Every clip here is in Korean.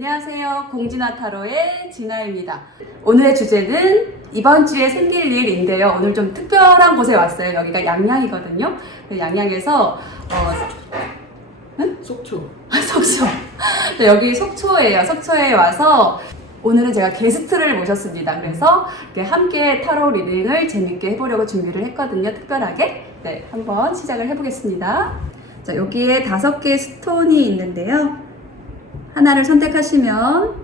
안녕하세요. 공진아 타로의 진아입니다. 오늘의 주제는 이번 주에 생길 일인데요. 오늘 좀 특별한 곳에 왔어요. 여기가 양양이거든요. 양양에서 속초. 속초. 여기 속초예요. 속초에 와서 오늘은 제가 게스트를 모셨습니다. 그래서 함께 타로 리딩을 재밌게 해보려고 준비를 했거든요. 특별하게. 네, 한번 시작을 해보겠습니다. 자, 여기에 5개의 스톤이 있는데요. 하나를 선택하시면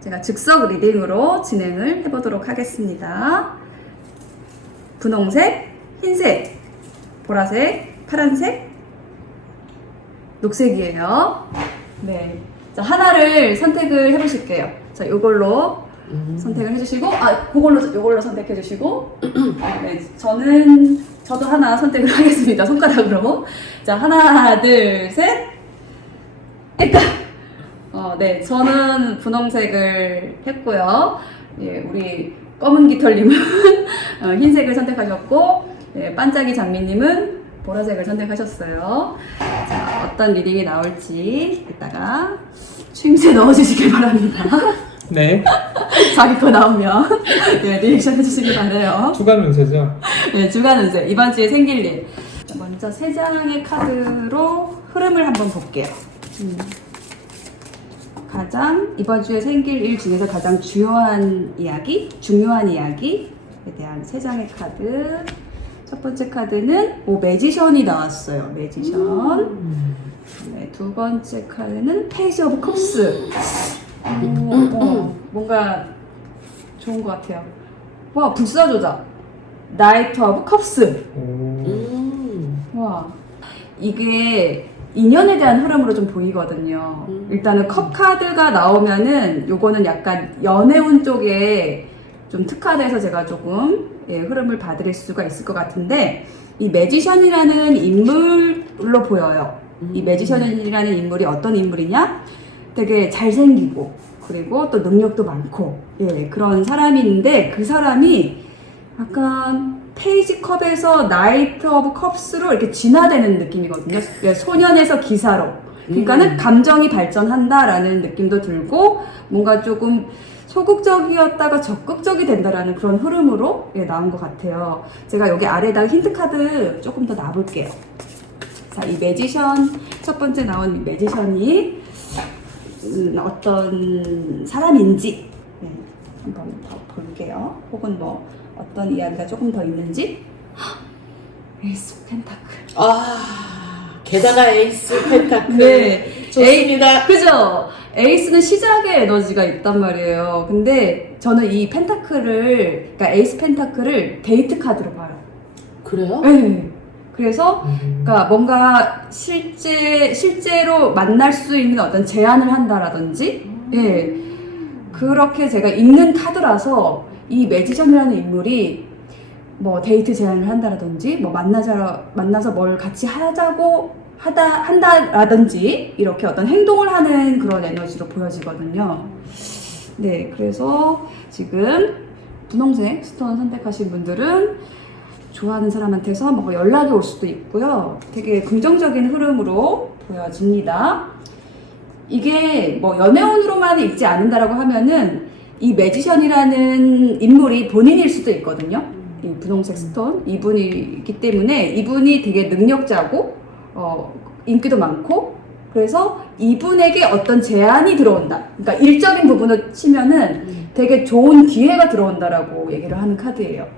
제가 즉석 리딩으로 진행을 해보도록 하겠습니다. 분홍색, 흰색, 보라색, 파란색, 녹색이에요. 네. 자, 하나를 선택을 해보실게요. 자, 요걸로 선택을 해주시고, 요걸로 선택해주시고, 네. 저도 하나 선택을 하겠습니다. 손가락으로. 자, 하나, 둘, 셋. 일단, 네. 저는 분홍색을 했고요. 예, 우리 검은 깃털님은 흰색을 선택하셨고, 예, 반짝이 장미님은 보라색을 선택하셨어요. 자, 어떤 리딩이 나올지 이따가 추임새 넣어주시길 바랍니다. 네. 자기 거 나오면 네, 리액션 해주시길 바래요. 주간 운세죠? 네, 주간 운세. 이번 주에 생길 일. 자, 먼저 3장의 카드로 흐름을 한번 볼게요. 가장 이번 주에 생길 일 중에서 가장 중요한 이야기에 대한 3장의 카드. 첫 번째 카드는 매지션이 나왔어요. 매지션. 네, 두 번째 카드는 페이지 오브 컵스. 뭔가 좋은 것 같아요. 와, 불사조작. 나이트 오브 컵스. 와, 이게 인연에 대한 흐름으로 좀 보이거든요. 일단은 컵 카드가 나오면은 요거는 약간 연애운 쪽에 좀 특화돼서 제가 조금 흐름을 봐드릴 수가 있을 것 같은데, 이 매지션이라는 인물로 보여요. 이 매지션이라는 인물이 어떤 인물이냐? 되게 잘생기고 그리고 또 능력도 많고 그런 사람인데, 그 사람이 약간 페이지 컵에서 나이트 오브 컵스로 이렇게 진화되는 느낌이거든요. 소년에서 기사로. 그러니까는 감정이 발전한다라는 느낌도 들고, 뭔가 조금 소극적이었다가 적극적이 된다라는 그런 흐름으로 나온 것 같아요. 제가 여기 아래에다가 힌트 카드 조금 더 놔볼게요. 자, 이 매지션, 첫 번째 나온 이 매지션이 어떤 사람인지 한번 더 볼게요. 혹은 뭐 어떤 이야기가 조금 더 있는지. 에이스 펜타클. 게다가 에이스 펜타클. 네, 좋습니다. 그죠? 에이스는 시작의 에너지가 있단 말이에요. 근데 저는 이 펜타클을, 그러니까 에이스 펜타클을 데이트 카드로 봐요. 그래요? 네. 그래서 그러니까 뭔가 실제로 만날 수 있는 어떤 제안을 한다라든지, 그렇게 제가 읽는 카드라서 이 매지션이라는 인물이 뭐 데이트 제안을 한다라든지, 뭐 만나서 뭘 같이 한다라든지, 이렇게 어떤 행동을 하는 그런 에너지로 보여지거든요. 네, 그래서 지금 분홍색 스톤 선택하신 분들은 좋아하는 사람한테서 뭐 연락이 올 수도 있고요. 되게 긍정적인 흐름으로 보여집니다. 이게 뭐 연애운으로만 읽지 않는다라고 하면은 이 매지션이라는 인물이 본인일 수도 있거든요. 이 분홍색 스톤 이분이기 때문에, 이분이 되게 능력자고 인기도 많고, 그래서 이분에게 어떤 제안이 들어온다. 그러니까 일적인 부분을 치면은 되게 좋은 기회가 들어온다라고 얘기를 하는 카드예요.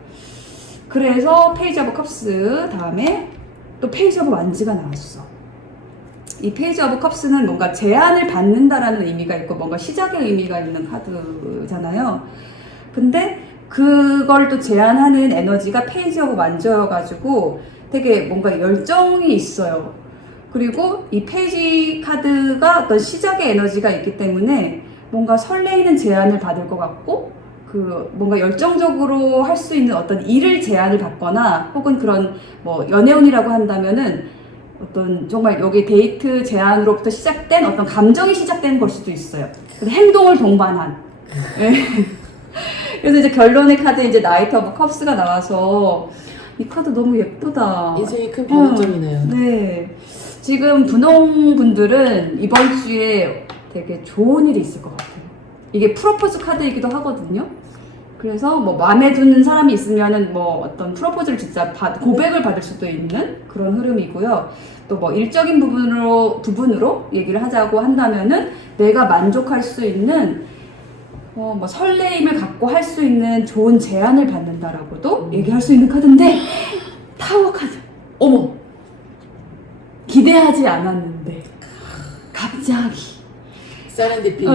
그래서 페이지 오브 컵스 다음에 또 페이지 오브 완즈가 나왔어. 이 페이지 오브 컵스는 뭔가 제안을 받는다라는 의미가 있고 뭔가 시작의 의미가 있는 카드잖아요. 근데 그걸 또 제안하는 에너지가 페이지 오브 완즈여가지고 되게 뭔가 열정이 있어요. 그리고 이 페이지 카드가 어떤 시작의 에너지가 있기 때문에 뭔가 설레이는 제안을 받을 것 같고, 뭔가 열정적으로 할 수 있는 어떤 일을 제안을 받거나, 혹은 그런 뭐 연애운이라고 한다면은 어떤 정말 여기 데이트 제안으로부터 시작된 어떤 감정이 시작된 걸 수도 있어요. 그래서 행동을 동반한. 그래서 이제 결론의 카드 이제 나이트 오브 컵스가 나와서 이 카드 너무 예쁘다. 인생이 큰 변동점이네요. 네. 지금 분홍 분들은 이번 주에 되게 좋은 일이 있을 것 같아요. 이게 프로포즈 카드이기도 하거든요. 그래서 뭐 마음에 드는 사람이 있으면은 뭐 어떤 프로포즈를 진짜 고백을 받을 수도 있는 그런 흐름이고요. 또 뭐 일적인 부분으로 얘기를 하자고 한다면은 내가 만족할 수 있는 뭐 설레임을 갖고 할 수 있는 좋은 제안을 받는다라고도 얘기할 수 있는 카드인데 타워 카드. 어머, 기대하지 않았는데 갑자기 세렌디피.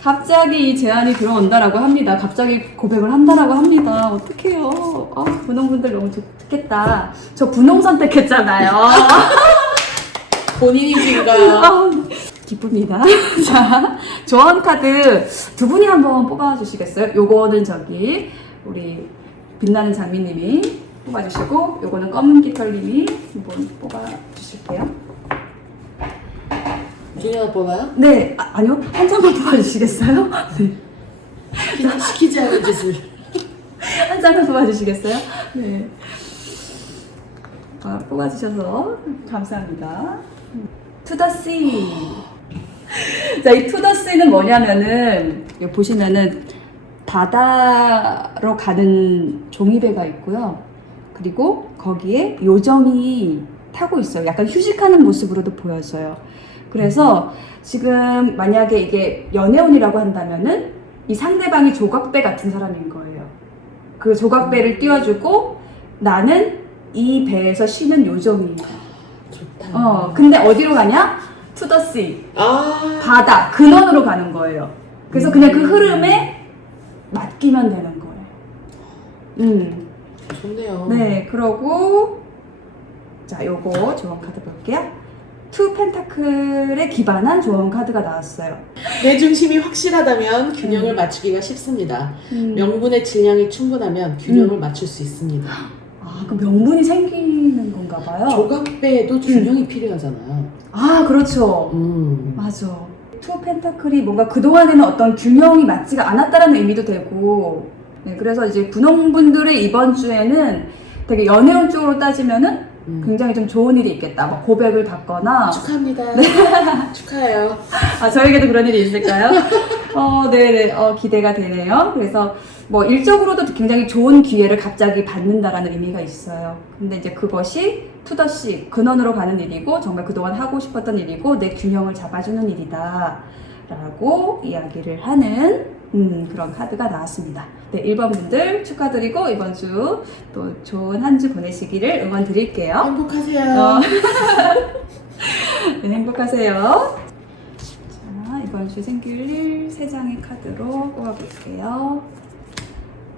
갑자기 이 제안이 들어온다라고 합니다. 갑자기 고백을 한다라고 합니다. 어떡해요. 분홍분들 너무 좋겠다. 저 분홍 선택했잖아요. 본인이신가요? 기쁩니다. 자, 조언 카드 두 분이 한번 뽑아주시겠어요? 요거는 저기 우리 빛나는 장미님이 뽑아주시고, 요거는 검은 깃털님이 한번 뽑아주실게요. 준이가 뽑아요? 네, 아니요. 한 장만 뽑아주시겠어요? 네. 시키지 않은 짓을. 한 장만 뽑아주시겠어요? 네. 뽑아주셔서 감사합니다. To the sea. 자, 이 To the sea는 뭐냐면은, 여기 보시면은 바다로 가는 종이배가 있고요. 그리고 거기에 요정이 타고 있어요. 약간 휴식하는 모습으로도 보여져요. 그래서 지금 만약에 이게 연애운이라고 한다면은 이 상대방이 조각배 같은 사람인 거예요. 그 조각배를 띄워주고 나는 이 배에서 쉬는 요정이에요. 좋다. 근데 어디로 가냐? To the sea. 아. 바다, 근원으로 가는 거예요. 그래서 그냥 그 흐름에 맡기면 되는 거예요. 좋네요. 네, 그러고 자, 요거 조언 카드 볼게요. 투 펜타클에 기반한 조언 카드가 나왔어요. 내 중심이 확실하다면 균형을 맞추기가 쉽습니다. 명분의 질량이 충분하면 균형을 맞출 수 있습니다. 그 명분이 생기는 건가 봐요. 조각배에도 균형이 필요하잖아요. 그렇죠. 맞아. 투 펜타클이 뭔가 그동안에는 어떤 균형이 맞지가 않았다라는 의미도 되고, 네, 그래서 이제 분홍분들의 이번 주에는 되게 연애운 쪽으로 따지면은 굉장히 좀 좋은 일이 있겠다. 뭐 고백을 받거나. 축하합니다. 축하해요. 저에게도 그런 일이 있을까요? 네네. 기대가 되네요. 그래서 뭐 일적으로도 굉장히 좋은 기회를 갑자기 받는다라는 의미가 있어요. 근데 이제 그것이 투더시, 근원으로 가는 일이고, 정말 그동안 하고 싶었던 일이고, 내 균형을 잡아주는 일이다. 라고 이야기를 하는 그런 카드가 나왔습니다. 네, 1번 분들 축하드리고 이번 주 또 좋은 한 주 보내시기를 응원 드릴게요. 행복하세요. 네, 행복하세요. 자, 이번 주 생길 일 3장의 카드로 뽑아볼게요.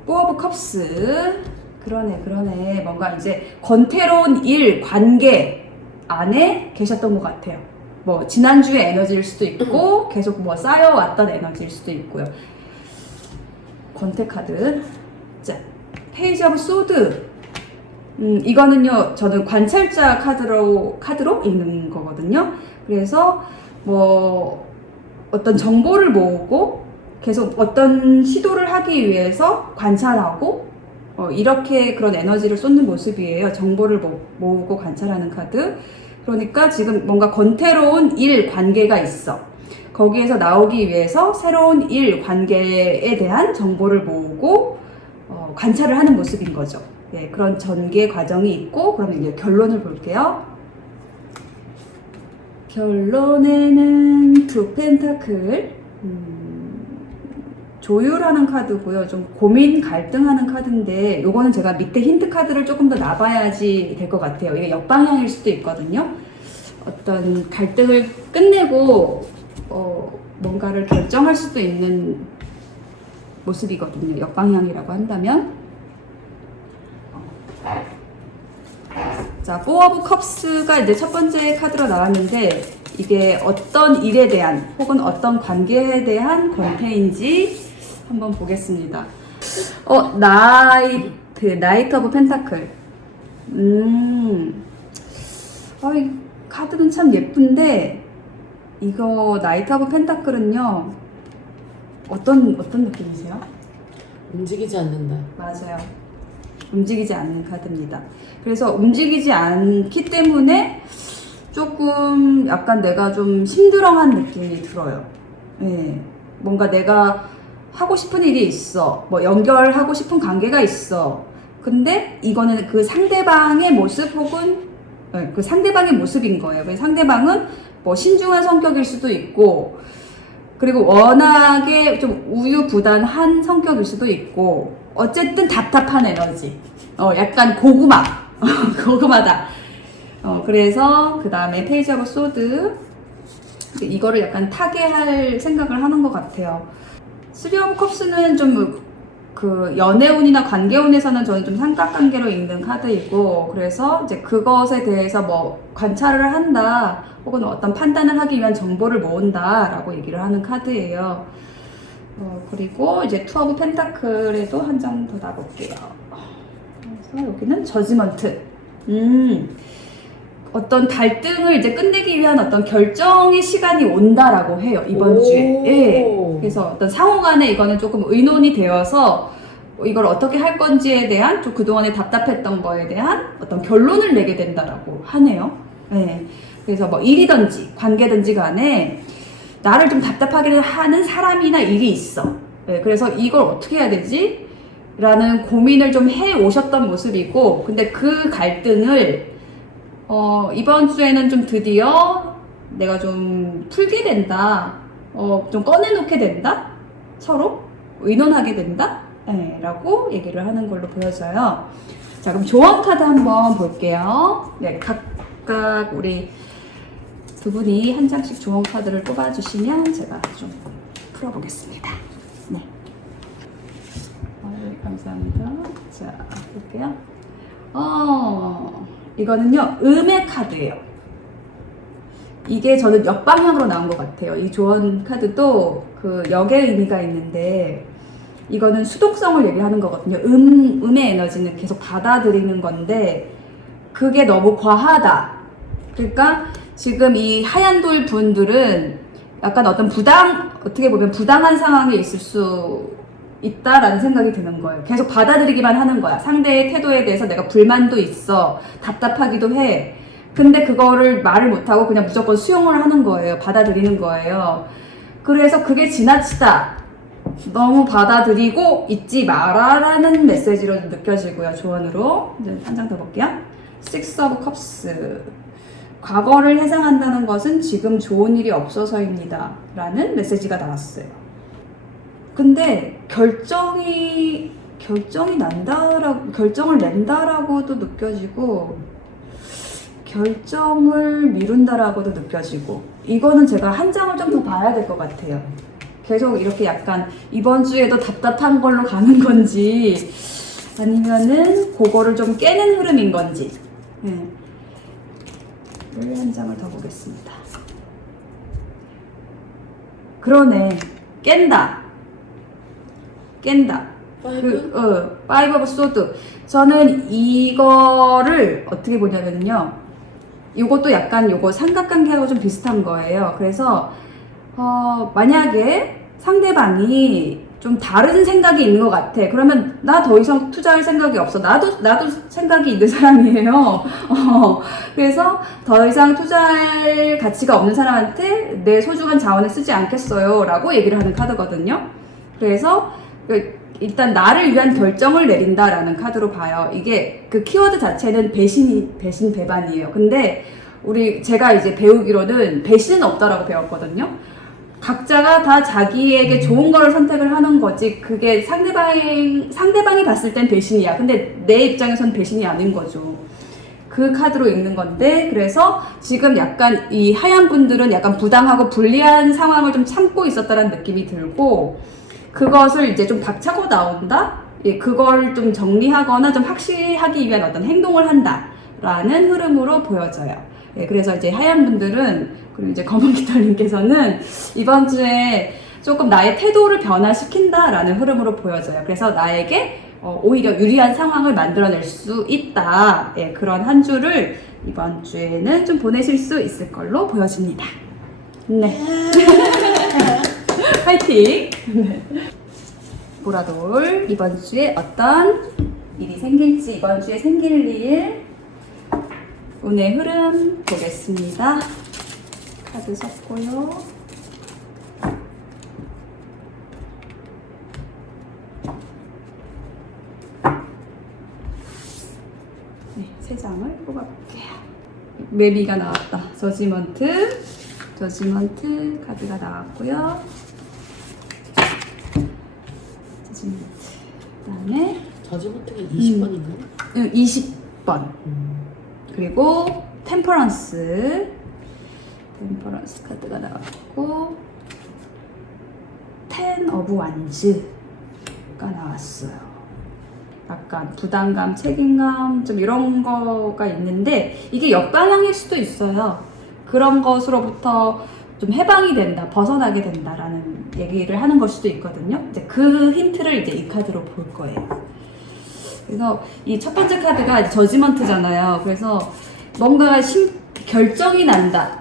4 오브 컵스. 그러네. 뭔가 이제 권태로운 일, 관계 안에 계셨던 것 같아요. 뭐 지난주의 에너지일 수도 있고 계속 뭐 쌓여왔던 에너지일 수도 있고요. 권태 카드. 자, 페이지 오브 소드. 이거는요, 저는 관찰자 카드로 읽는 거거든요. 그래서 뭐 어떤 정보를 모으고 계속 어떤 시도를 하기 위해서 관찰하고 이렇게 그런 에너지를 쏟는 모습이에요. 정보를 모으고 관찰하는 카드. 그러니까 지금 뭔가 권태로운 일, 관계가 있어. 거기에서 나오기 위해서 새로운 일, 관계에 대한 정보를 모으고 관찰을 하는 모습인 거죠. 네, 그런 전개 과정이 있고, 그러면 이제 결론을 볼게요. 결론에는 두 펜타클, 조율하는 카드고요. 좀 고민, 갈등하는 카드인데, 요거는 제가 밑에 힌트 카드를 조금 더 놔봐야지 될 것 같아요. 이게 역방향일 수도 있거든요. 어떤 갈등을 끝내고 뭔가를 결정할 수도 있는 모습이거든요. 역방향이라고 한다면. 자, 4 오브 컵스가 이제 첫 번째 카드로 나왔는데, 이게 어떤 일에 대한 혹은 어떤 관계에 대한 권태인지 한번 보겠습니다. 나이트 오브 펜타클. 이 카드는 참 예쁜데, 이거 나이트 오브 펜타클은요, 어떤 느낌이세요? 움직이지 않는다. 맞아요. 움직이지 않는 카드입니다. 그래서 움직이지 않기 때문에 조금 약간 내가 좀 심드렁한 느낌이 들어요. 예. 뭔가 내가 하고 싶은 일이 있어. 뭐 연결하고 싶은 관계가 있어. 근데 이거는 그 상대방의 모습 혹은 그 상대방의 모습인 거예요. 그 상대방은 뭐 신중한 성격일 수도 있고, 그리고 워낙에 좀 우유부단한 성격일 수도 있고, 어쨌든 답답한 에너지. 약간 고구마. 고구마다. 그래서 그 다음에 페이지 오브 소드. 이거를 약간 타개할 생각을 하는 것 같아요. 쓰리 오브 컵스는 좀 그 연애운이나 관계운에서는 저는 좀 삼각관계로 읽는 카드이고, 그래서 이제 그것에 대해서 뭐 관찰을 한다 혹은 어떤 판단을 하기 위한 정보를 모은다 라고 얘기를 하는 카드예요. 그리고 이제 투 오브 펜타클에도 한 장 더 놔볼게요. 그래서 여기는 저지먼트. 어떤 갈등을 이제 끝내기 위한 어떤 결정의 시간이 온다라고 해요, 이번 주에. 예. 그래서 어떤 상호 간에 이거는 조금 의논이 되어서 이걸 어떻게 할 건지에 대한 좀 그동안에 답답했던 거에 대한 어떤 결론을 내게 된다라고 하네요. 예. 그래서 뭐 일이든지 관계든지 간에 나를 좀 답답하게 하는 사람이나 일이 있어. 예. 그래서 이걸 어떻게 해야 되지? 라는 고민을 좀 해 오셨던 모습이고, 근데 그 갈등을 이번 주에는 좀 드디어 내가 좀 풀게 된다. 좀 꺼내놓게 된다. 서로 의논하게 된다. 네, 라고 얘기를 하는 걸로 보여져요. 자, 그럼 조언 카드 한번 볼게요. 네, 각각 우리 두 분이 한 장씩 조언 카드를 뽑아주시면 제가 좀 풀어보겠습니다. 네. 네, 감사합니다. 자, 볼게요. 이거는요, 음의 카드예요. 이게 저는 역방향으로 나온 것 같아요. 이 조언 카드도 그 역의 의미가 있는데, 이거는 수동성을 얘기하는 거거든요. 음의 에너지는 계속 받아들이는 건데, 그게 너무 과하다. 그러니까 지금 이 하얀 돌 분들은 약간 어떤 어떻게 보면 부당한 상황에 있을 수 있다라는 생각이 드는 거예요. 계속 받아들이기만 하는 거야. 상대의 태도에 대해서 내가 불만도 있어. 답답하기도 해. 근데 그거를 말을 못하고 그냥 무조건 수용을 하는 거예요. 받아들이는 거예요. 그래서 그게 지나치다. 너무 받아들이고 있지 마라라는 메시지로 느껴지고요. 조언으로. 한 장 더 볼게요. Six of Cups. 과거를 해상한다는 것은 지금 좋은 일이 없어서입니다. 라는 메시지가 나왔어요. 근데 결정을 낸다라고도 느껴지고, 결정을 미룬다라고도 느껴지고, 이거는 제가 한 장을 좀 더 봐야 될 것 같아요. 계속 이렇게 약간 이번 주에도 답답한 걸로 가는 건지, 아니면은 그거를 좀 깨는 흐름인 건지. 네. 한 장을 더 보겠습니다. 그러네. 깬다. 파이브 오브 소드. 저는 이거를 어떻게 보냐면요. 이것도 약간 요거 삼각관계하고 좀 비슷한 거예요. 그래서, 만약에 상대방이 좀 다른 생각이 있는 것 같아. 그러면 나 더 이상 투자할 생각이 없어. 나도 생각이 있는 사람이에요. 그래서 더 이상 투자할 가치가 없는 사람한테 내 소중한 자원을 쓰지 않겠어요. 라고 얘기를 하는 카드거든요. 그래서 일단 나를 위한 결정을 내린다라는 카드로 봐요. 이게 그 키워드 자체는 배신 배반이에요. 근데 제가 이제 배우기로는 배신은 없다라고 배웠거든요. 각자가 다 자기에게 좋은 걸 선택을 하는 거지, 그게 상대방이 봤을 땐 배신이야. 근데 내 입장에선 배신이 아닌 거죠. 그 카드로 읽는 건데, 그래서 지금 약간 이 하얀 분들은 약간 부당하고 불리한 상황을 좀 참고 있었다는 느낌이 들고, 그것을 이제 좀 박차고 나온다? 예, 그걸 좀 정리하거나 좀 확실하기 위한 어떤 행동을 한다라는 흐름으로 보여져요. 예, 그래서 이제 하얀 분들은, 그리고 이제 검은 깃털님께서는 이번 주에 조금 나의 태도를 변화시킨다라는 흐름으로 보여져요. 그래서 나에게 오히려 유리한 상황을 만들어낼 수 있다. 예, 그런 한 주를 이번 주에는 좀 보내실 수 있을 걸로 보여집니다. 네. 파이팅! 보라돌, 이번 주에 어떤 일이 생길지, 이번 주에 생길 일, 운의 흐름 보겠습니다. 카드 섞고요. 네, 3장을 뽑아볼게요. 매미가 나왔다. 저지먼트 카드가 나왔고요. 저지먼트. 그다음에 저지먼트가 20번인가요? 20번. 그리고 템퍼런스 카드가 나왔고, 10 오브 완즈가 나왔어요. 약간 부담감, 책임감 좀 이런 거가 있는데 이게 역방향일 수도 있어요. 그런 것으로부터 좀 해방이 된다, 벗어나게 된다라는 얘기를 하는 걸 수도 있거든요. 이제 그 힌트를 이제 이 카드로 볼 거예요. 그래서 이 첫 번째 카드가 이제 저지먼트잖아요. 그래서 뭔가 결정이 난다.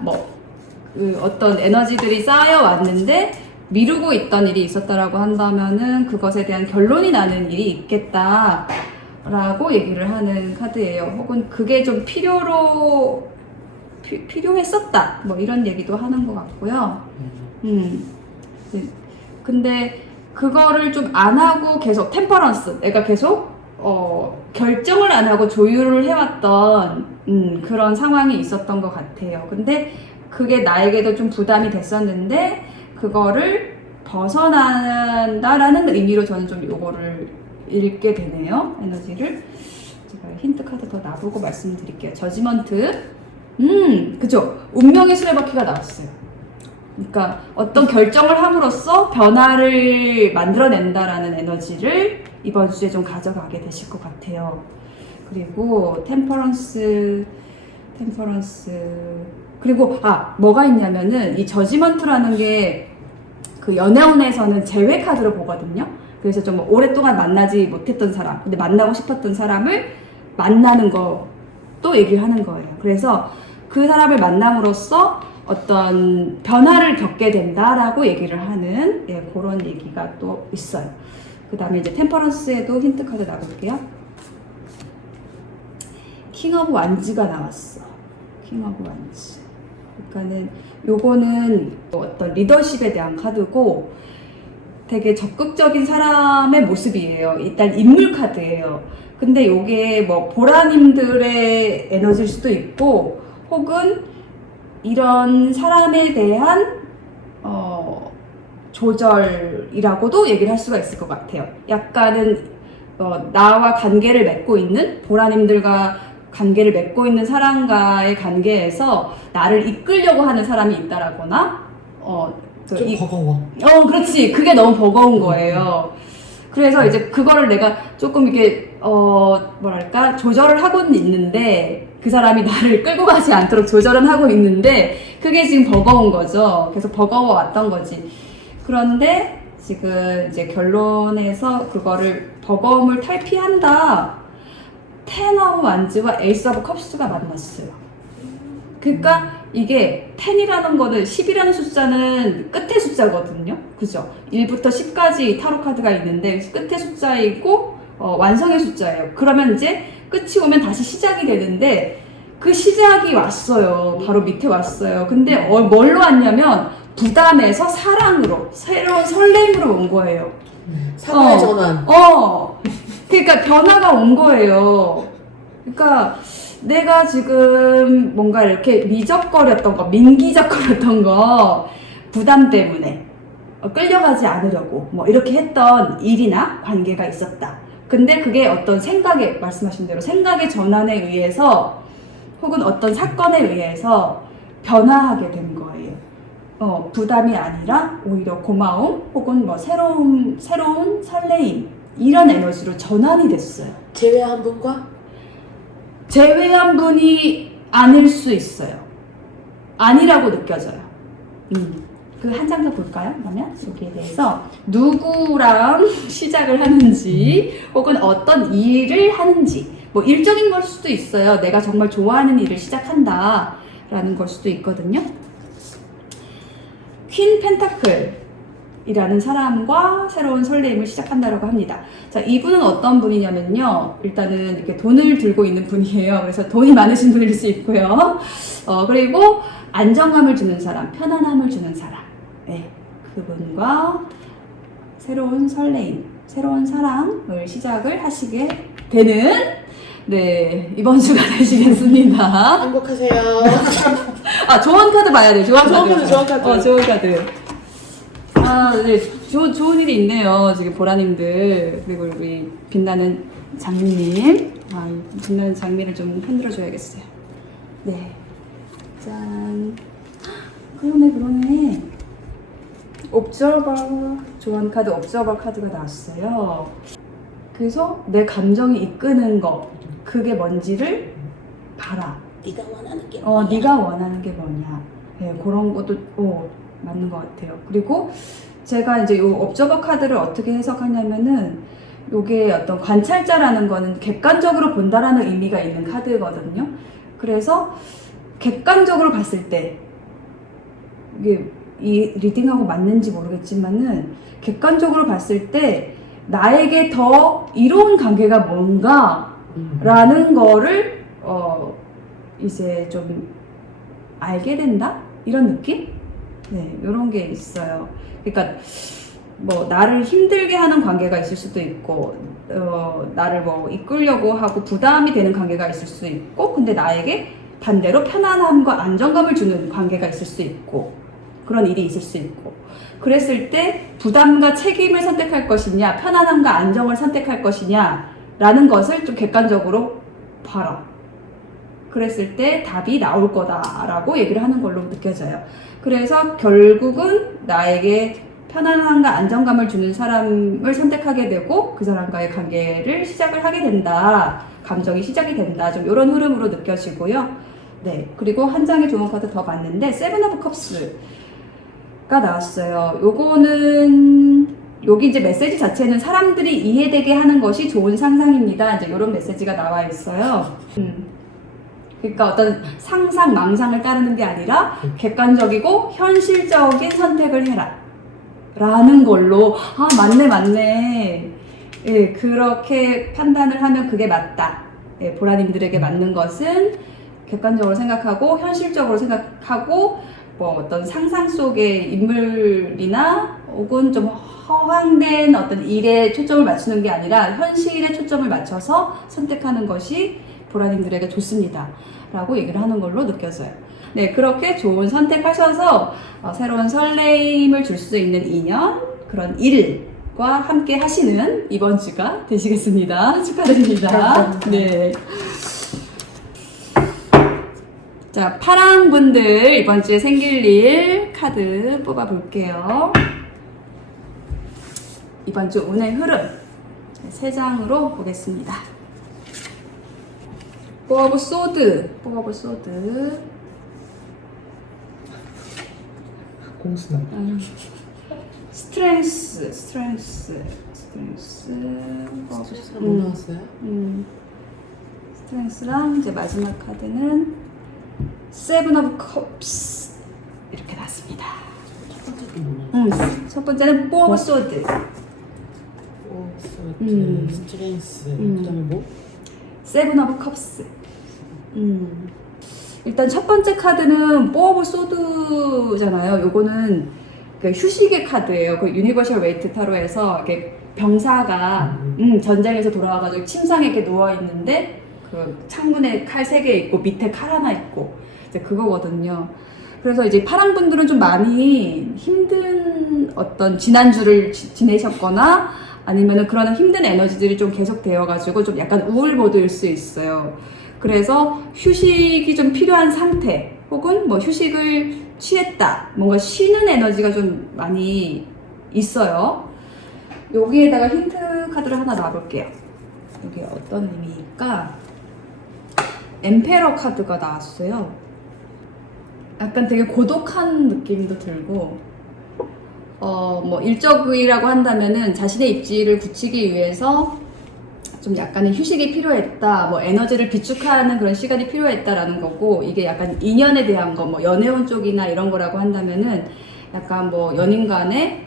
어떤 에너지들이 쌓여 왔는데 미루고 있던 일이 있었다라고 한다면은 그것에 대한 결론이 나는 일이 있겠다라고 얘기를 하는 카드예요. 혹은 그게 좀 필요했었다. 이런 얘기도 하는 것 같고요. 네. 근데 그거를 좀 안 하고 계속 템퍼런스, 내가 계속 결정을 안 하고 조율을 해왔던 그런 상황이 있었던 것 같아요. 근데 그게 나에게도 좀 부담이 됐었는데 그거를 벗어난다라는 의미로 저는 좀 요거를 읽게 되네요. 에너지를. 제가 힌트 카드 더 놔보고 말씀드릴게요. 저지먼트. 그죠? 운명의 수레바퀴가 나왔어요. 그러니까 어떤 결정을 함으로써 변화를 만들어낸다라는 에너지를 이번 주에 좀 가져가게 되실 것 같아요. 그리고 템퍼런스. 그리고 뭐가 있냐면은 이 저지먼트라는 게 그 연애운에서는 제외 카드로 보거든요. 그래서 좀 오랫동안 만나지 못했던 사람, 근데 만나고 싶었던 사람을 만나는 것도 얘기를 하는 거예요. 그래서 그 사람을 만남으로써 어떤 변화를 겪게 된다라고 얘기를 하는 그런 얘기가 또 있어요. 그 다음에 이제 템퍼런스에도 힌트 카드 놔볼게요. 킹 오브 완즈가 나왔어. 킹 오브 완즈. 그러니까는 요거는 어떤 리더십에 대한 카드고 되게 적극적인 사람의 모습이에요. 일단 인물 카드예요. 근데 요게 보라님들의 에너지일 수도 있고 혹은 이런 사람에 대한 조절이라고도 얘기를 할 수가 있을 것 같아요. 약간은 나와 관계를 맺고 있는 보라님들과 관계를 맺고 있는 사람과의 관계에서 나를 이끌려고 하는 사람이 있다라거나 좀 버거워. 그렇지. 그게 너무 버거운 거예요. 그래서 이제 그거를 내가 조금 이렇게 조절을 하고는 있는데 그 사람이 나를 끌고 가지 않도록 조절은 하고 있는데 그게 지금 버거운 거죠. 계속 버거워 왔던 거지. 그런데 지금 이제 결론에서 그거를 버거움을 탈피한다. 10 오브 완즈와 에이스 오브 컵스가 만났어요. 그러니까 이게 10이라는 거는 10이라는 숫자는 끝의 숫자거든요. 그죠? 1부터 10까지 타로 카드가 있는데 끝의 숫자이고 완성의 숫자예요. 그러면 이제 끝이 오면 다시 시작이 되는데 그 시작이 왔어요. 바로 밑에 왔어요. 근데 뭘로 왔냐면 부담에서 사랑으로, 새로운 설렘으로 온 거예요. 사고의 전환. 그러니까 변화가 온 거예요. 그러니까 내가 지금 뭔가 이렇게 민기적거렸던 거 부담 때문에 끌려가지 않으려고 이렇게 했던 일이나 관계가 있었다. 근데 그게 어떤 말씀하신 대로 생각의 전환에 의해서 혹은 어떤 사건에 의해서 변화하게 된 거예요. 부담이 아니라 오히려 고마움 혹은 새로운 설레임 이런 에너지로 전환이 됐어요. 제외한 분과? 제외한 분이 아닐 수 있어요. 아니라고 느껴져요. 그 한 장 더 볼까요? 그러면 여기에 대해서 누구랑 시작을 하는지 혹은 어떤 일을 하는지 일적인 걸 수도 있어요. 내가 정말 좋아하는 일을 시작한다 라는 걸 수도 있거든요. 퀸 펜타클 이라는 사람과 새로운 설레임을 시작한다라고 합니다. 자, 이분은 어떤 분이냐면요. 일단은 이렇게 돈을 들고 있는 분이에요. 그래서 돈이 많으신 분일 수 있고요. 그리고 안정감을 주는 사람, 편안함을 주는 사람. 네, 그분과 새로운 설레임, 새로운 사랑을 시작을 하시게 되는 네, 이번 주가 되시겠습니다. 행복하세요. 아, 좋은 카드 봐야 돼. 좋은 카드. 좋은 카드. 좋은 카드. 아, 네. 좋은 일이 있네요. 지금 보라님들. 그리고 우리 빛나는 장미님. 아, 이 빛나는 장미를 좀 흔들어 줘야겠어요. 네. 짠. 그러네. 옵저버. 좋은 카드, 옵저버 카드가 나왔어요. 그래서 내 감정이 이끄는 거, 그게 뭔지를 봐라. 네가 원하는 게 네가 원하는 게 뭐냐. 네, 그런 것도 맞는 것 같아요. 그리고 제가 이제 이 옵저버 카드를 어떻게 해석하냐면은 요게 어떤 관찰자라는 거는 객관적으로 본다라는 의미가 있는 카드거든요. 그래서 객관적으로 봤을 때 이게 이 리딩하고 맞는지 모르겠지만은 객관적으로 봤을 때 나에게 더 이로운 관계가 뭔가라는 거를 이제 좀 알게 된다? 이런 느낌? 네, 이런 게 있어요. 그러니까 뭐 나를 힘들게 하는 관계가 있을 수도 있고 나를 뭐 이끌려고 하고 부담이 되는 관계가 있을 수 있고 근데 나에게 반대로 편안함과 안정감을 주는 관계가 있을 수 있고 그런 일이 있을 수 있고 그랬을 때 부담과 책임을 선택할 것이냐 편안함과 안정을 선택할 것이냐 라는 것을 좀 객관적으로 봐라. 그랬을 때 답이 나올 거다라고 얘기를 하는 걸로 느껴져요. 그래서 결국은 나에게 편안함과 안정감을 주는 사람을 선택하게 되고 그 사람과의 관계를 시작을 하게 된다. 감정이 시작이 된다. 좀 이런 흐름으로 느껴지고요. 네, 그리고 한 장의 좋은 카드 더 봤는데 세븐 오브 컵스가 나왔어요. 요거는 여기 이제 메시지 자체는 사람들이 이해되게 하는 것이 좋은 상상입니다. 이제 이런 메시지가 나와 있어요. 그러니까 어떤 상상, 망상을 따르는 게 아니라 객관적이고 현실적인 선택을 해라. 라는 걸로, 맞네. 예, 그렇게 판단을 하면 그게 맞다. 예, 보라님들에게 맞는 것은 객관적으로 생각하고, 현실적으로 생각하고, 뭐 어떤 상상 속의 인물이나 혹은 좀 허황된 어떤 일에 초점을 맞추는 게 아니라 현실에 초점을 맞춰서 선택하는 것이 보라님들에게 좋습니다. 라고 얘기를 하는 걸로 느껴져요. 네, 그렇게 좋은 선택하셔서 새로운 설레임을 줄 수 있는 인연, 그런 일과 함께 하시는 이번 주가 되시겠습니다. 축하드립니다. 네. 자, 파랑분들 이번 주에 생길 일 카드 뽑아볼게요. 이번 주 운의 흐름 3장으로 보겠습니다. 포 오브 소드, 공수나 스트렝스, 뭐 나왔어요? 스트렝스랑 이제 마지막 카드는 세븐 오브 컵스 이렇게 나왔습니다. 첫 번째는 뭐냐? 첫 번째는 포 오브 소드, 스트렝스, 그다음에 뭐? 세븐 오브 컵스. 일단 첫 번째 카드는 포 오브 소드잖아요. 요거는 그 휴식의 카드예요. 그 유니버셜 웨이트 타로에서 이렇게 병사가 전쟁에서 돌아와가지고 침상에 이렇게 누워 있는데 그 창문에 칼 3개 있고 밑에 칼 하나 있고 이제 그거거든요. 그래서 이제 파랑분들은 좀 많이 힘든 어떤 지난주를 지내셨거나 아니면은 그런 힘든 에너지들이 좀 계속 되어가지고 좀 약간 우울 모드일 수 있어요. 그래서 휴식이 좀 필요한 상태 혹은 뭐 휴식을 취했다 뭔가 쉬는 에너지가 좀 많이 있어요. 여기에다가 힌트 카드를 하나 놔볼게요. 여기 어떤 의미일까? 엠페러 카드가 나왔어요. 약간 되게 고독한 느낌도 들고 뭐 일적이라고 한다면은 자신의 입지를 굳히기 위해서 좀 약간의 휴식이 필요했다, 뭐 에너지를 비축하는 그런 시간이 필요했다라는 거고 이게 약간 인연에 대한 거, 뭐 연애운 쪽이나 이런 거라고 한다면은 약간 뭐 연인 간에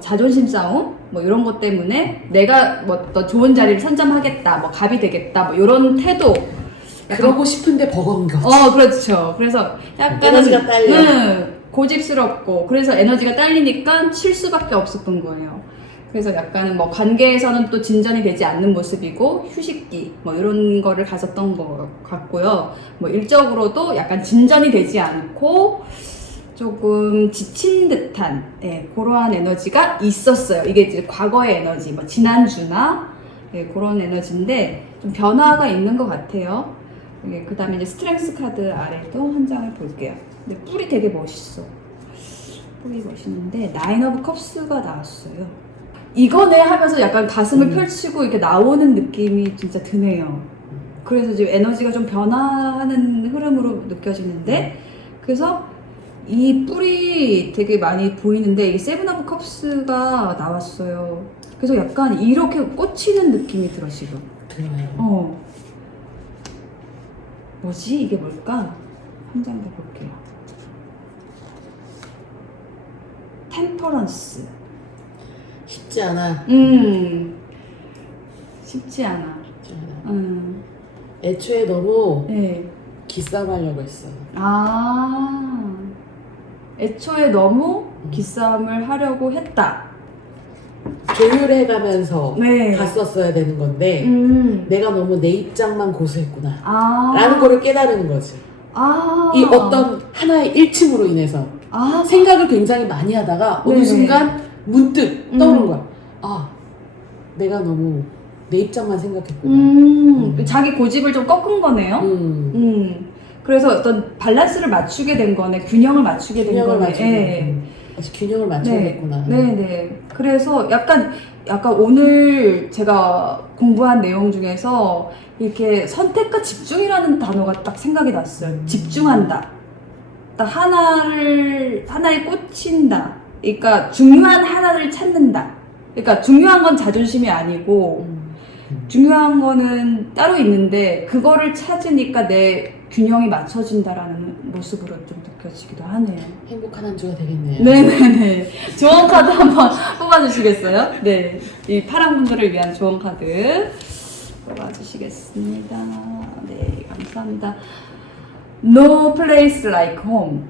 자존심 싸움 뭐 이런 것 때문에 내가 뭐 어떤 좋은 자리를 선점하겠다, 뭐 갑이 되겠다, 뭐 이런 태도. 그러고 싶은데 버거운 거지. 그렇죠. 그래서 약간 에너지가 딸려. 고집스럽고 그래서 에너지가 딸리니까 칠 수밖에 없었던 거예요. 그래서 약간은 뭐 관계에서는 또 진전이 되지 않는 모습이고 휴식기 뭐 이런 거를 가졌던 것 같고요. 뭐 일적으로도 약간 진전이 되지 않고 조금 지친 듯한 그러한 에너지가 있었어요. 이게 이제 과거의 에너지, 뭐 지난주나 그런 에너지인데 좀 변화가 있는 것 같아요. 그 다음에 이제 스트렝스 카드 아래도 한 장을 볼게요. 근데 뿔이 되게 멋있어. 뿔이 멋있는데 나인 오브 컵스가 나왔어요. 이거네 하면서 약간 가슴을 펼치고 이렇게 나오는 느낌이 진짜 드네요. 그래서 지금 에너지가 좀 변화하는 흐름으로 느껴지는데 그래서 이 뿔이 되게 많이 보이는데 이 세븐 오브 컵스가 나왔어요. 그래서 약간 이렇게 꽂히는 느낌이 들어 지금. 들어요. 뭐지? 이게 뭘까? 한 장 더 볼게요. 템퍼런스. 쉽지 않아. 쉽지 않아. 쉽지 않아. 애초에 너무 네. 기싸움하려고 했어. 애초에 너무 기싸움을 하려고 했다. 조율해가면서 네. 갔었어야 되는 건데 내가 너무 내 입장만 고수했구나 라는 거를 깨달은 거지. 이 어떤 하나의 일침으로 인해서 생각을 굉장히 많이 하다가 어느 네네. 순간 문득 떠오른 거야. 내가 너무 내 입장만 생각했구나. 자기 고집을 좀 꺾은 거네요. 그래서 어떤 밸런스를 맞추게 된 거네. 균형을 맞추게 된 균형을 거네. 맞추게 아직 균형을 맞춰야겠구나. 네네. 그래서 약간 오늘 제가 공부한 내용 중에서 이렇게 선택과 집중이라는 단어가 딱 생각이 났어요. 집중한다. 딱 하나에 꽂힌다. 그러니까 중요한 하나를 찾는다. 그러니까 중요한 건 자존심이 아니고 중요한 거는 따로 있는데 그거를 찾으니까 내 균형이 맞춰진다라는 모습으로 좀 느껴지기도 하네요. 행복한 한 주가 되겠네요. 네네네. 조언 카드 한번 뽑아주시겠어요? 네. 이 파란 분들을 위한 조언 카드 뽑아주시겠습니다. 네, 감사합니다. No place like home.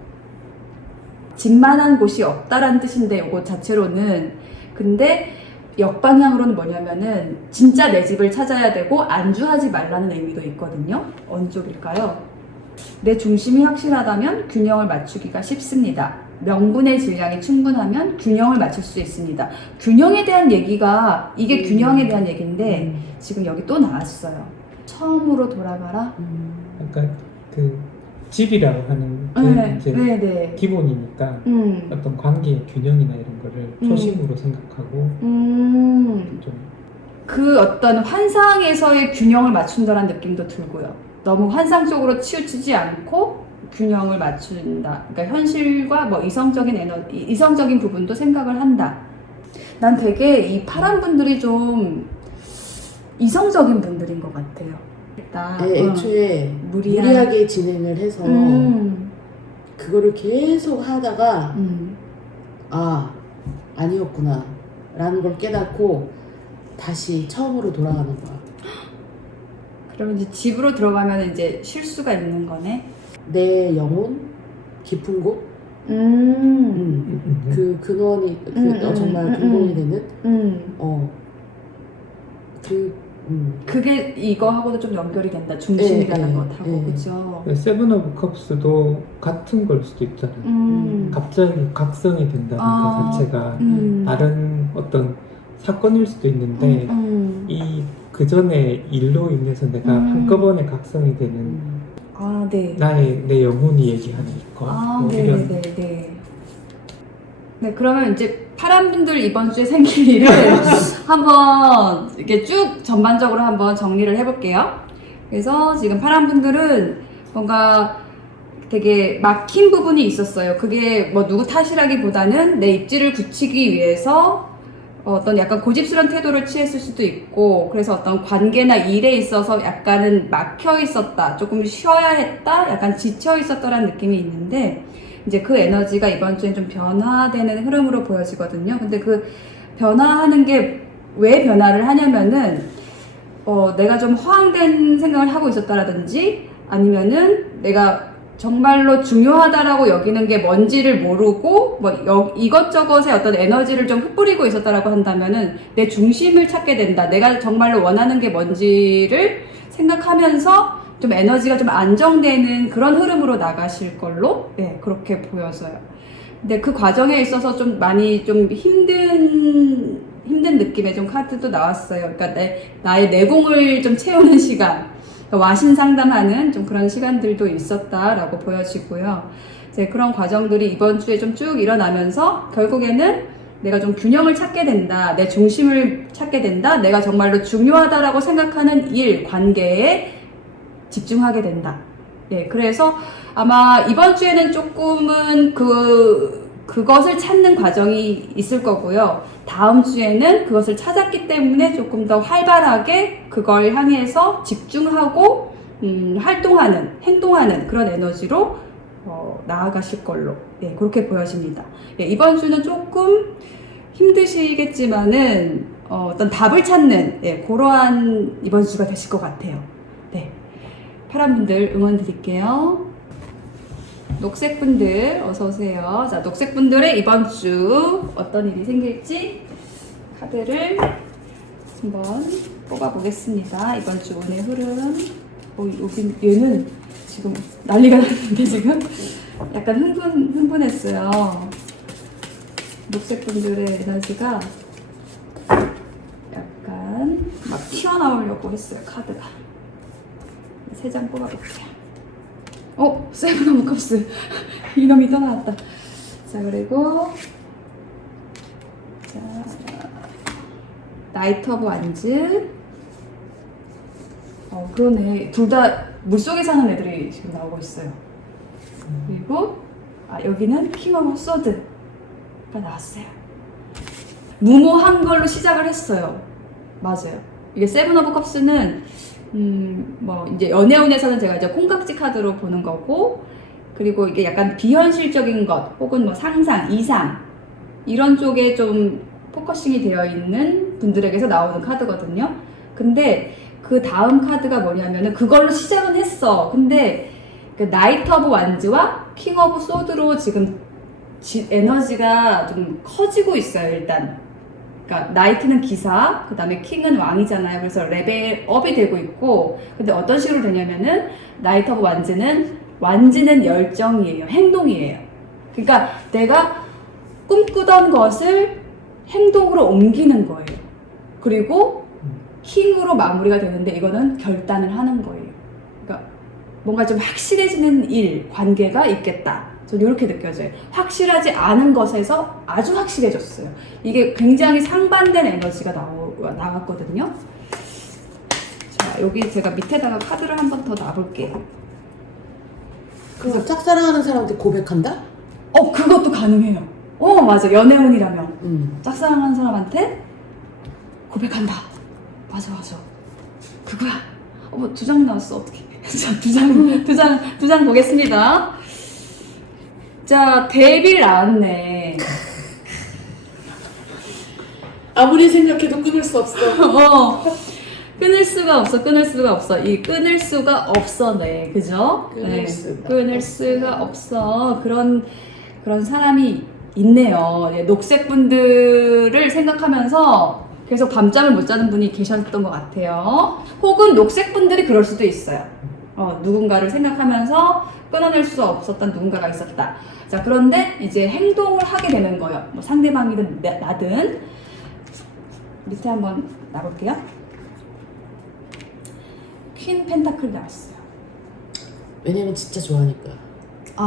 집만한 곳이 없다라는 뜻인데 이거 자체로는 근데 역방향으로는 뭐냐면은 진짜 내 집을 찾아야 되고 안주하지 말라는 의미도 있거든요. 어느 쪽일까요? 내 중심이 확실하다면 균형을 맞추기가 쉽습니다. 명분의 질량이 충분하면 균형을 맞출 수 있습니다. 균형에 대한 얘기가 이게 균형에 대한 얘기인데 지금 여기 또 나왔어요. 처음으로 돌아가라. 그러니까 그 집이라고 하는 게 이제 네. 기본이니까 어떤 관계의 균형이나 이런 거를 초심으로 생각하고 좀 그 어떤 환상에서의 균형을 맞춘다는 느낌도 들고요. 너무 환상적으로 치우치지 않고 균형을 맞춘다. 그러니까 현실과 뭐 이성적인 부분도 생각을 한다. 난 되게 이 파란 분들이 좀 이성적인 분들인 것 같아요. 네, 애초에 무리하게 진행을 해서 그거를 계속 하다가 아니었구나 라는 걸 깨닫고 다시 처음으로 돌아가는 거야. 그러면 이제 집으로 들어가면 이제 쉴 수가 있는 거네. 내 영혼 깊은 곳, 그 근원이 정말 근본이 되는 그게 이거하고도 좀 연결이 된다. 중심이라는 것하고 그죠. 세븐 오브 컵스도 같은 걸 수도 있잖아요. 갑자기 각성이 된다는 것 자체가 다른 어떤 사건일 수도 있는데 그 전에 일로 인해서 내가 한꺼번에 각성이 되는 내 영혼이 얘기하는 거 이런. 네, 그러면 이제 파란 분들 이번 주에 생길 일을 한번 이렇게 쭉 전반적으로 한번 정리를 해볼게요. 그래서 지금 파란 분들은 뭔가 되게 막힌 부분이 있었어요. 그게 뭐 누구 탓이라기보다는 내 입지를 굳히기 위해서 어떤 약간 고집스러운 태도를 취했을 수도 있고, 그래서 어떤 관계나 일에 있어서 약간은 막혀 있었다, 조금 쉬어야 했다, 약간 지쳐 있었다라는 느낌이 있는데, 이제 그 에너지가 이번 주엔 좀 변화되는 흐름으로 보여지거든요. 근데 그 변화하는 게 왜 변화를 하냐면은 내가 좀 허황된 생각을 하고 있었다라든지 아니면은 내가 정말로 중요하다라고 여기는 게 뭔지를 모르고 뭐 이것저것의 어떤 에너지를 좀 흩뿌리고 있었다라고 한다면은 내 중심을 찾게 된다. 내가 정말로 원하는 게 뭔지를 생각하면서 좀 에너지가 좀 안정되는 그런 흐름으로 나가실 걸로 그렇게 보여서요. 근데 그 과정에 있어서 좀 많이 좀 힘든 느낌의 좀 카드도 나왔어요. 그러니까 나의 내공을 좀 채우는 시간, 와신 상담하는 좀 그런 시간들도 있었다라고 보여지고요. 이제 그런 과정들이 이번 주에 좀 쭉 일어나면서 결국에는 내가 좀 균형을 찾게 된다, 내 중심을 찾게 된다, 내가 정말로 중요하다라고 생각하는 일, 관계에 집중하게 된다. 그래서 아마 이번 주에는 조금은 그것을 찾는 과정이 있을 거고요. 다음 주에는 그것을 찾았기 때문에 조금 더 활발하게 그걸 향해서 집중하고 활동하는, 행동하는 그런 에너지로 나아가실 걸로 그렇게 보여집니다. 이번 주는 조금 힘드시겠지만은 어떤 답을 찾는 그러한 이번 주가 되실 것 같아요. 파란 분들 응원 드릴게요. 녹색 분들 어서 오세요. 자, 녹색 분들의 이번 주 어떤 일이 생길지 카드를 한번 뽑아 보겠습니다. 이번 주 운의 흐름. 여기 얘는 지금 난리가 났는데 지금 약간 흥분했어요. 녹색 분들의 에너지가 약간 막 튀어나오려고 했어요. 카드가. 세 장 뽑아볼게요. 세븐 오브 컵스. 이놈이 또 나왔다. 자, 그리고 자, 나이트 오브 완즈. 그러네. 둘 다 물속에 사는 애들이 지금 나오고 있어요. 그리고 여기는 킹 오브 소드가 나왔어요. 무모한 걸로 시작을 했어요. 맞아요. 이게 세븐 오브 컵스는 이제 연애운에서는 제가 이제 콩깍지 카드로 보는 거고, 그리고 이게 약간 비현실적인 것, 혹은 뭐 상상, 이상, 이런 쪽에 좀 포커싱이 되어 있는 분들에게서 나오는 카드거든요. 근데 그 다음 카드가 뭐냐면은 그걸로 시작은 했어. 근데 그 나이트 오브 완즈와 킹 오브 소드로 지금 에너지가 좀 커지고 있어요, 일단. 그러니까 나이트는 기사, 그 다음에 킹은 왕이잖아요. 그래서 레벨업이 되고 있고, 근데 어떤 식으로 되냐면은 나이트 오브 완즈는 열정이에요. 행동이에요. 그러니까 내가 꿈꾸던 것을 행동으로 옮기는 거예요. 그리고 킹으로 마무리가 되는데 이거는 결단을 하는 거예요. 그러니까 뭔가 좀 확실해지는 일, 관계가 있겠다. 저는 이렇게 느껴져요. 확실하지 않은 것에서 아주 확실해졌어요. 이게 굉장히 상반된 에너지가 나왔거든요. 자, 여기 제가 밑에다가 카드를 한 번 더 놔볼게요. 그래서 짝사랑하는 사람한테 고백한다? 그것도 가능해요. 맞아. 연애운이라면. 짝사랑하는 사람한테 고백한다. 맞아. 그거야. 두 장 나왔어. 어떡해. 자, 두 장 보겠습니다. 자, 데빌 나왔네. 아무리 생각해도 끊을 수 없어. 끊을 수가 없어. 이 끊을 수가 없어네. 그죠? 끊을 수가 없어. 그런 사람이 있네요. 녹색 분들을 생각하면서 계속 밤잠을 못 자는 분이 계셨던 것 같아요. 혹은 녹색 분들이 그럴 수도 있어요. 누군가를 생각하면서 끊어낼 수 없었던 누군가가 있었다. 자, 그런데 이제 행동을 하게 되는 거예요. 뭐 상대방이든 나든. 밑에 한번 놔볼게요. 퀸 펜타클 나왔어요. 왜냐면 진짜 좋아하니까.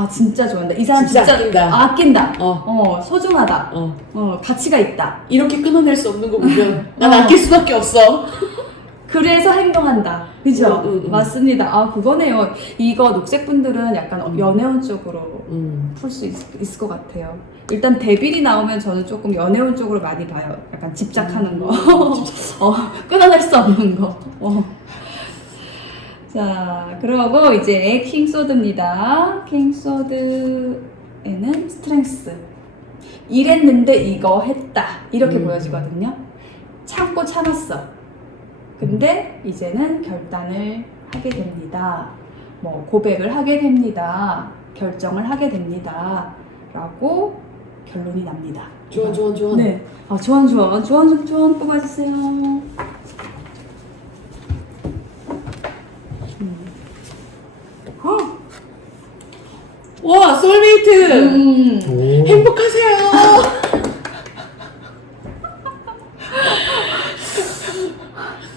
진짜 좋아한다. 이 사람 진짜 아낀다. 소중하다. 가치가 있다. 이렇게 끊어낼 수 없는 거 보면 난 아낄 수밖에 없어. 그래서 행동한다. 그죠? 맞습니다. 그거네요. 이거 녹색 분들은 약간 연애운 쪽으로 풀 수 있을 것 같아요. 일단 데빌이 나오면 저는 조금 연애운 쪽으로 많이 봐요. 약간 집착하는 거. 끊어낼 수 없는 거. 자, 그러고 이제 킹소드입니다. 킹소드 N은 스트렝스. 이랬는데 이거 했다. 이렇게 보여지거든요. 참고 참았어. 근데 이제는 결단을 하게 됩니다. 뭐 고백을 하게 됩니다. 결정을 하게 됩니다. 라고 결론이 납니다. 조언. 네. 조언 뽑아주세요. 와, 소울메이트! 오. 행복하세요!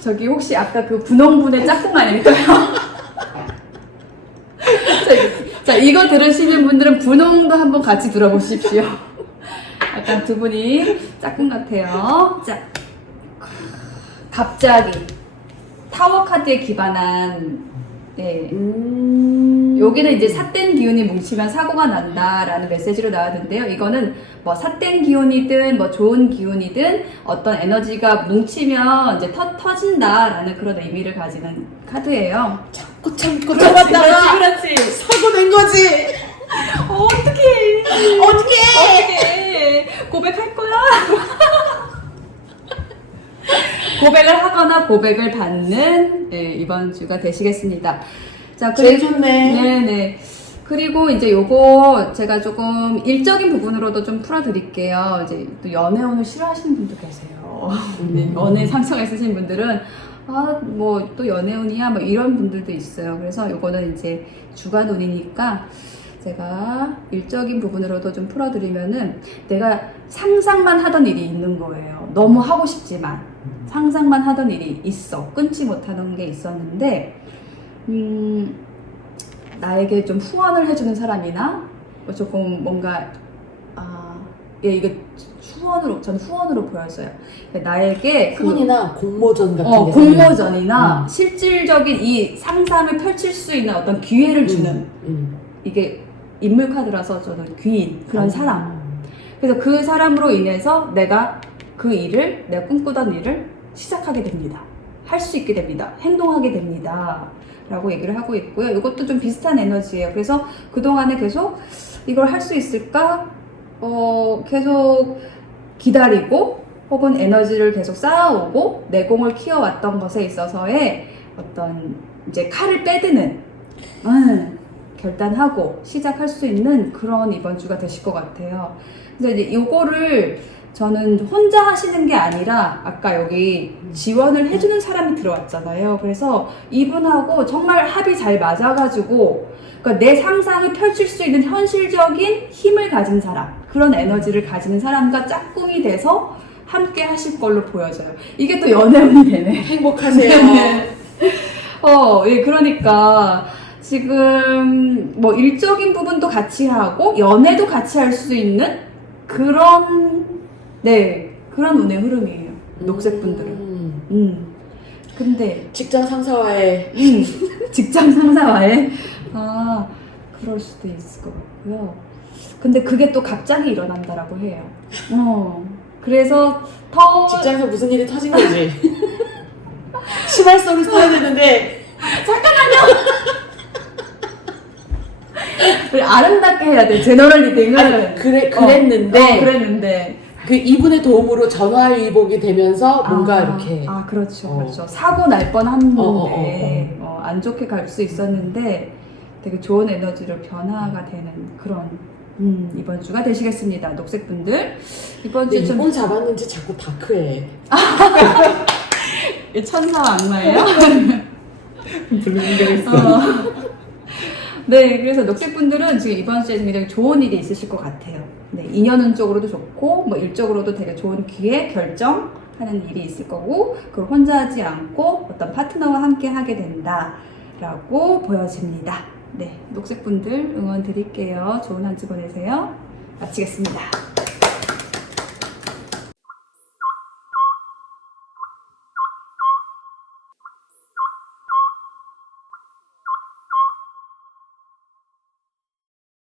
저기 혹시 아까 그 분홍분의 짝꿍 아닐까요? 자, 이거 들으시는 분들은 분홍도 한번 같이 들어보십시오. 약간 두 분이 짝꿍 같아요. 자, 갑자기 타워 카드에 기반한 네. 여기는 이제 삿된 기운이 뭉치면 사고가 난다라는 메시지로 나왔는데요. 이거는 뭐 삿된 기운이든 뭐 좋은 기운이든 어떤 에너지가 뭉치면 이제 터진다라는 그런 의미를 가지는 카드예요. 참고 참았다가 그렇지. 사고 낸 거지. 어떡해. 고백할 거야? 고백을 하거나 고백을 받는 네, 이번 주가 되시겠습니다. 자, 제일 좋네. 네네. 그리고 이제 요거 제가 조금 일적인 부분으로도 좀 풀어드릴게요. 이제 또 연애운을 싫어하시는 분도 계세요. 네, 연애 상처가 있으신 분들은 뭐 또 연애운이야 뭐 이런 분들도 있어요. 그래서 요거는 이제 주간운이니까 제가 일적인 부분으로도 좀 풀어드리면은 내가 상상만 하던 일이 있는 거예요. 너무 하고 싶지만 상상만 하던 일이 있어. 끊지 못하던 게 있었는데 나에게 좀 후원을 해주는 사람이나 뭐 조금 뭔가 이게 저는 후원으로 보여져요. 나에게 후원이나 공모전 같은 데 공모전이나 실질적인 이 상상을 펼칠 수 있는 어떤 기회를 주는 이게 인물 카드라서 저는 귀인 그런 사람. 그래서 그 사람으로 인해서 내가 그 일을 내가 꿈꾸던 일을 시작하게 됩니다. 할 수 있게 됩니다. 행동하게 됩니다. 라고 얘기를 하고 있고요. 이것도 좀 비슷한 에너지예요. 그래서 그동안에 계속 이걸 할 수 있을까? 계속 기다리고 혹은 에너지를 계속 쌓아오고 내공을 키워왔던 것에 있어서의 어떤 이제 칼을 빼드는 결단하고 시작할 수 있는 그런 이번 주가 되실 것 같아요. 그래서 이제 요거를 저는 혼자 하시는 게 아니라 아까 여기 지원을 해주는 사람이 들어왔잖아요. 그래서 이분하고 정말 합이 잘 맞아가지고 그러니까 내 상상을 펼칠 수 있는 현실적인 힘을 가진 사람, 그런 에너지를 가지는 사람과 짝꿍이 돼서 함께 하실 걸로 보여져요. 이게 또 연애운이 되네. 행복하세요. 예, 그러니까 지금 뭐 일적인 부분도 같이 하고 연애도 같이 할 수 있는 그런 운의 흐름이에요. 녹색 분들은. 근데 직장 상사와의 직장 상사와의 그럴 수도 있을 것 같고요. 근데 그게 또 갑자기 일어난다라고 해요. 그래서 직장에서 무슨 일이 터진 거지. 시발소를 써야 되는데 우리 아름답게 해야 돼. 제너럴 리딩은 그랬는데 그 이분의 도움으로 전화위복이 되면서 뭔가 이렇게 그렇죠. 사고 날 뻔했는데 안 좋게 갈 수 있었는데 되게 좋은 에너지로 변화가 되는 그런 이번 주가 되시겠습니다. 녹색분들 이번 주 이분 잡았는지 자꾸 다크해. 천사와 악마예요? 불능되겠어. 네, 그래서 녹색분들은 지금 이번 주에 굉장히 좋은 일이 있으실 것 같아요. 네, 인연운 쪽으로도 좋고, 뭐 일적으로도 되게 좋은 기회, 결정하는 일이 있을 거고, 그걸 혼자 하지 않고 어떤 파트너와 함께 하게 된다라고 보여집니다. 네, 녹색분들 응원 드릴게요. 좋은 한 주 보내세요. 마치겠습니다.